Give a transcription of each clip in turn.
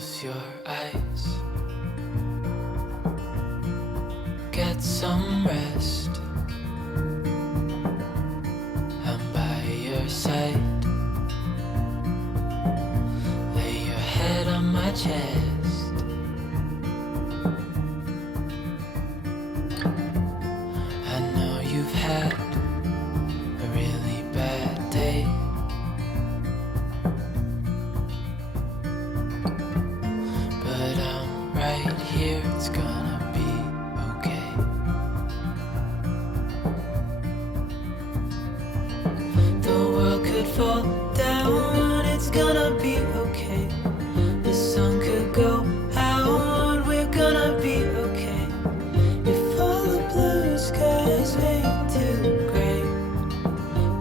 Close your eyes. Get some rest. I'm by your side. Lay your head on my chest. I know you've had a really bad day. But I'm right here, it's gonna be okay. The world could fall down, it's gonna be okay. The sun could go out, we're gonna be okay. If all the blue skies fade to gray,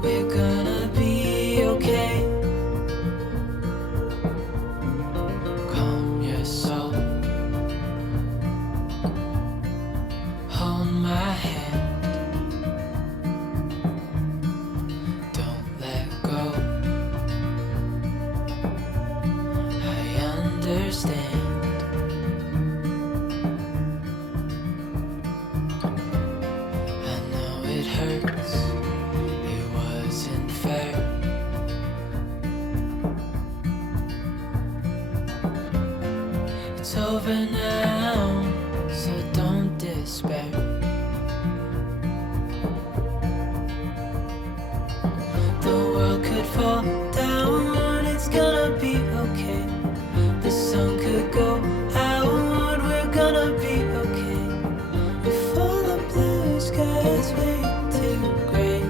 we're gonna be okay. Calm your soul. Hold my hand. Don't let go. I understand. I know it hurts. It wasn't fair. It's over now, so don't despair. The world could fall down, it's gonna be okay. The sun could go out, we're gonna be okay. If all the blue skies fade to gray,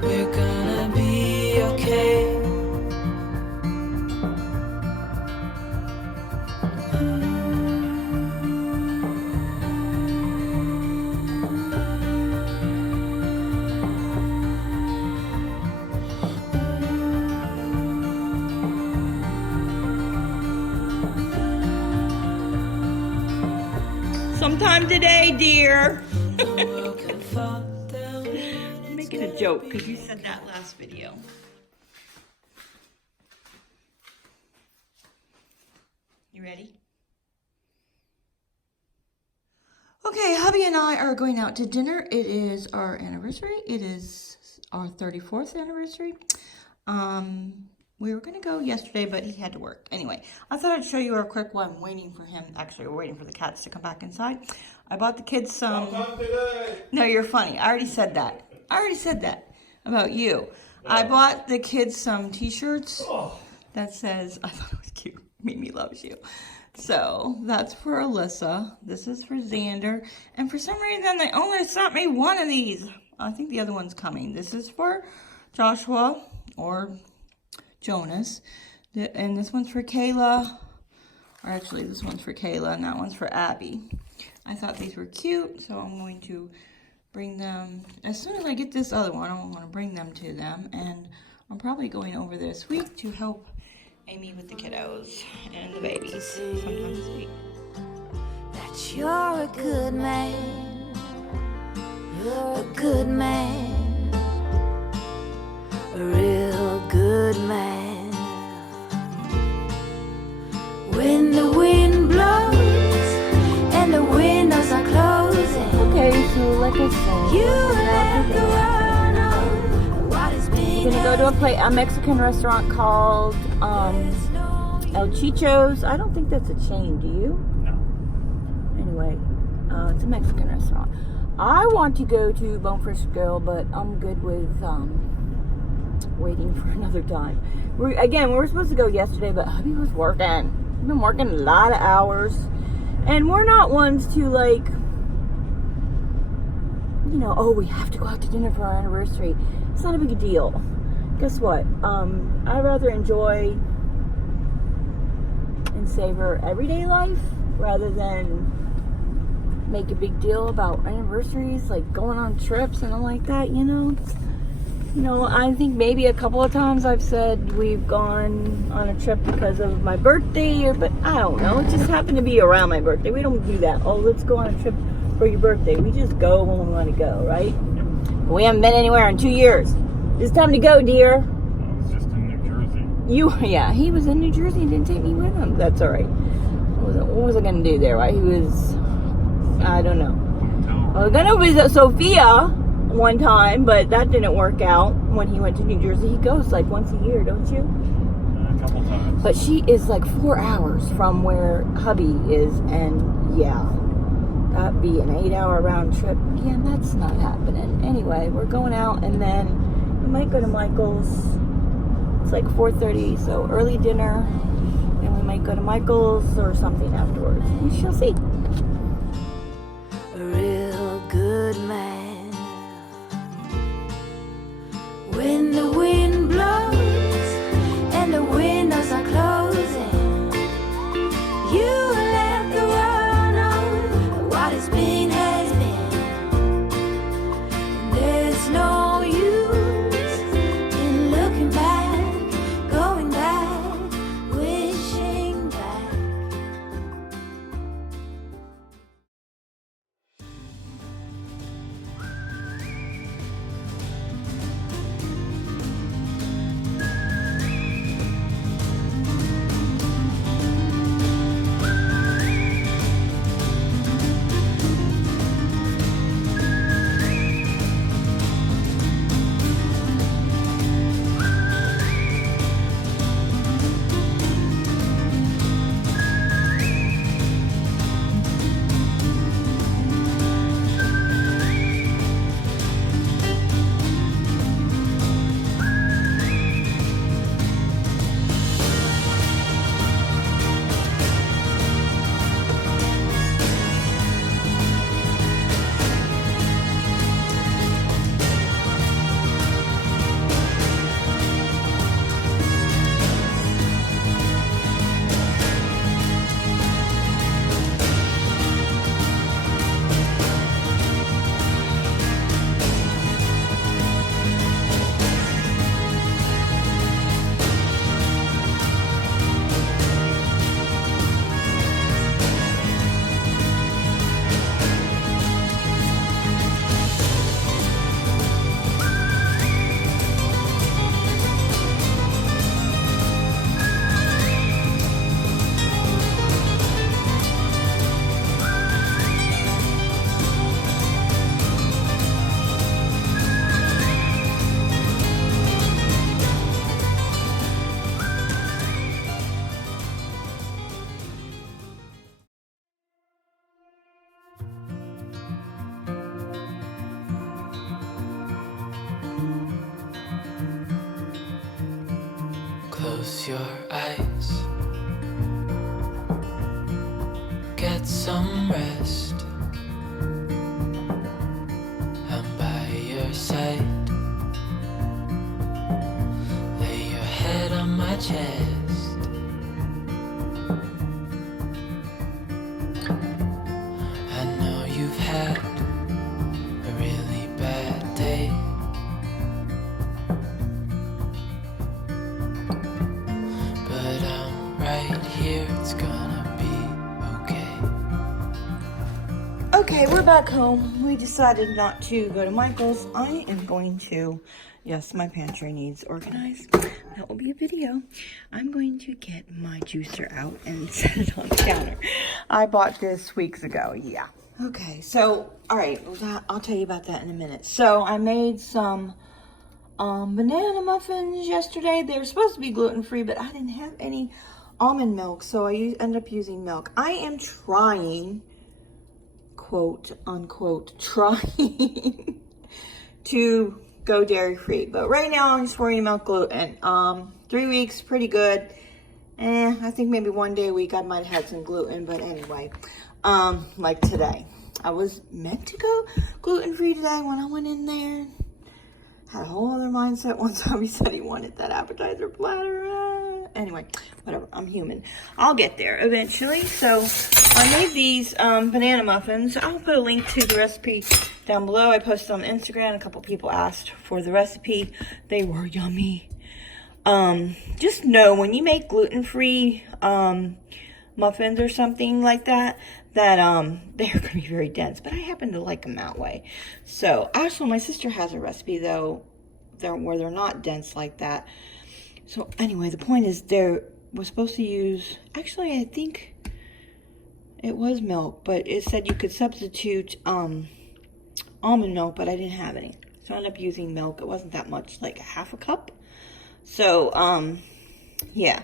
we're gonna be okay. Sometime today, dear. The world could fall down. I'm making a joke because you said that last video. You ready? Okay, hubby and I are going out to dinner. It is our anniversary. It is our 34th anniversary. We were gonna go yesterday, but he had to work. Anyway, I thought I'd show you real quick while I'm waiting for him. Actually, we're waiting for the cats to come back inside. I bought the kids some. No, you're funny. I already said that. About you. I bought the kids some t-shirts that says, I thought it was cute, Mimi loves you. So that's for Alyssa. This is for Xander. And for some reason, they only sent me one of these. I think the other one's coming. This is for Joshua or Jonas. And this one's for Kayla. Or actually, this one's for Kayla and that one's for Abby. I thought these were cute, so I'm going to bring them. As soon as I get this other one, I'm going to bring them to them. And I'm probably going over this week to help Amy with the kiddos and the babies sometime this week. That you're a good man. You're a good man. A real good man. When the wind blows and the windows are closing. Okay, so like I said, You let the world know what is being. we're gonna go to a Mexican restaurant called El Chicho's. I don't think that's a chain, do you? No. Anyway, it's a Mexican restaurant. I want to go to Bonefish Grill, but I'm good with waiting for another time. We were supposed to go yesterday, but hubby was working. He's been working a lot of hours, and we're not ones to like, you know, oh, we have to go out to dinner for our anniversary. It's not a big deal. Guess what? I'd rather enjoy and savor everyday life rather than make a big deal about anniversaries, like going on trips and all like that, you know. You know, I think maybe a couple of times I've said we've gone on a trip because of my birthday, but I don't know. It just happened to be around my birthday. We don't do that. Oh, let's go on a trip for your birthday. We just go when we want to go, right? We haven't been anywhere in 2 years. It's time to go, dear. It's just in New Jersey. Yeah, he was in New Jersey and didn't take me with him. That's all right. What was I going to do there? Right? I don't know. I was going to visit Sophia one time, but that didn't work out when he went to New Jersey. He goes like once a year, don't you? A couple times. But she is like 4 hours from where hubby is, and yeah, that'd be an 8-hour round trip. Yeah, that's not happening. Anyway, we're going out, and then we might go to Michael's. It's like 4:30, so early dinner, and we might go to Michael's or something afterwards. We shall see. A real good man. When the wind blows and the windows are closing, you let the world know what has been has been. There's no use in looking back, going back, wishing back. Close your eyes, get some rest. I'm by your side. Lay your head on my chest. I know you've had a really bad day. But I'm right here, it's gonna be okay. Okay, we're back home. We decided not to go to Michael's. I am going to, yes, my pantry needs organized. That will be a video. I'm going to get my juicer out and set it on the counter. I bought this weeks ago, yeah. Okay, so, all right, I'll tell you about that in a minute. So I made some banana muffins yesterday. They were supposed to be gluten-free, but I didn't have any almond milk, so I ended up using milk. I am trying, quote unquote, trying to go dairy-free, but right now I'm just worrying about gluten. 3 weeks, pretty good. I think maybe 1 day a week I might have had some gluten, but anyway, like today. I was meant to go gluten-free today when I went in there. Had a whole other mindset once Hubby said he wanted that appetizer platter. Anyway, whatever, I'm human. I'll get there eventually. So I made these banana muffins. I'll put a link to the recipe down below. I posted on Instagram. A couple people asked for the recipe. They were yummy. Just know when you make gluten-free muffins or something like that, that they're going to be very dense, but I happen to like them that way. So actually my sister has a recipe though where they're not dense like that. So anyway, the point is there was supposed to use, actually I think it was milk, but it said you could substitute almond milk, but I didn't have any. So I ended up using milk. It wasn't that much, like a half a cup. So, yeah.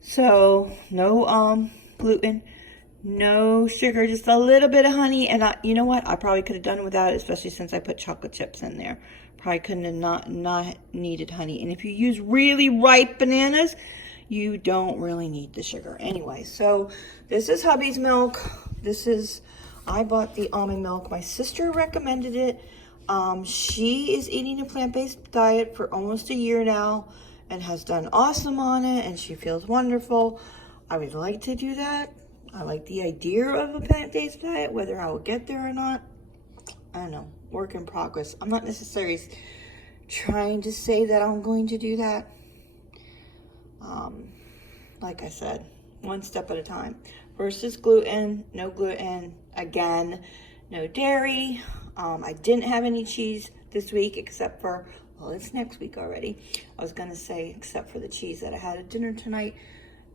So, no gluten, no sugar, just a little bit of honey. And you know what? I probably could have done without it, especially since I put chocolate chips in there. Probably couldn't have not needed honey. And if you use really ripe bananas, you don't really need the sugar. Anyway, so this is hubby's milk. I bought the almond milk. My sister recommended it. She is eating a plant-based diet for almost a year now and has done awesome on it, and she feels wonderful. I would like to do that. I like the idea of a plant-based diet. Whether I will get there or not, I don't know. Work in progress. I'm not necessarily trying to say that I'm going to do that. Like I said, one step at a time. First is gluten, no gluten. Again, no dairy. I didn't have any cheese this week except for, well, it's next week already. I was gonna say except for the cheese that I had at dinner tonight.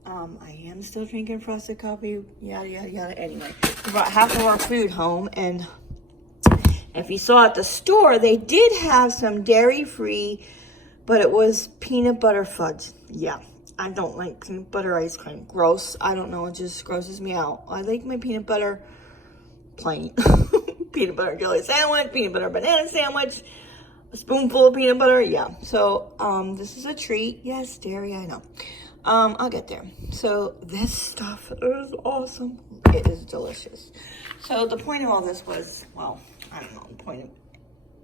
I am still drinking frosted coffee, yada, yada, yada. Anyway, we brought half of our food home, and if you saw at the store, they did have some dairy-free, but it was peanut butter fudge. Yeah, I don't like peanut butter ice cream. Gross. I don't know. It just grosses me out. I like my peanut butter plain. Peanut butter jelly sandwich, peanut butter banana sandwich, a spoonful of peanut butter. Yeah. So, this is a treat. Yes, dairy, I know. I'll get there. So, this stuff is awesome. It is delicious. So, the point of all this was, well, I don't know the point of it.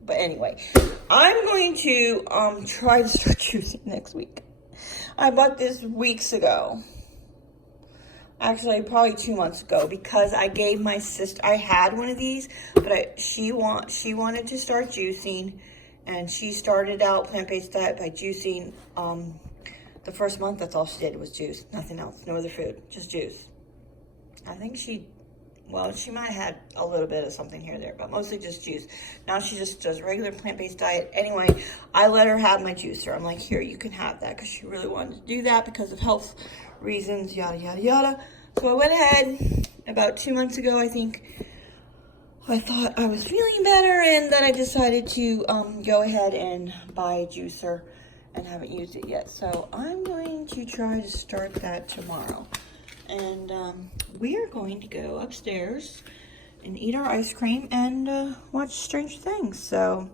But anyway, I'm going to try to start juicing next week. I bought this weeks ago. Actually, probably 2 months ago, because I gave my sister, I had one of these, but she wanted to start juicing, and she started out plant-based diet by juicing. The first month, that's all she did was juice, nothing else, no other food, just juice. I think she might have had a little bit of something here or there, but mostly just juice. Now she just does regular plant-based diet. Anyway, I let her have my juicer. I'm like, here, you can have that, because she really wanted to do that because of health reasons, yada, yada, yada. So I went ahead about 2 months ago, I think. I thought I was feeling better, and then I decided to go ahead and buy a juicer, and haven't used it yet. So I'm going to try to start that tomorrow. And we are going to go upstairs and eat our ice cream and watch Strange Things. So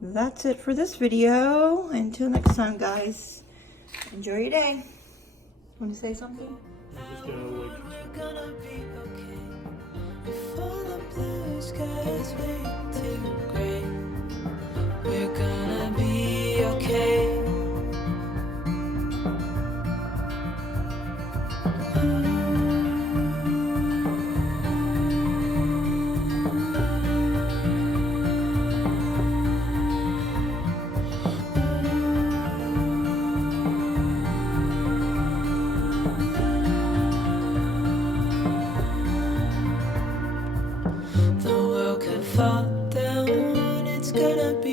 that's it for this video. Until next time, guys. Enjoy your day. Want to say something? I'm just gonna like. We're gonna be okay. Before the blue skies fade to gray, we're gonna be okay. The world could fall down, it's gonna be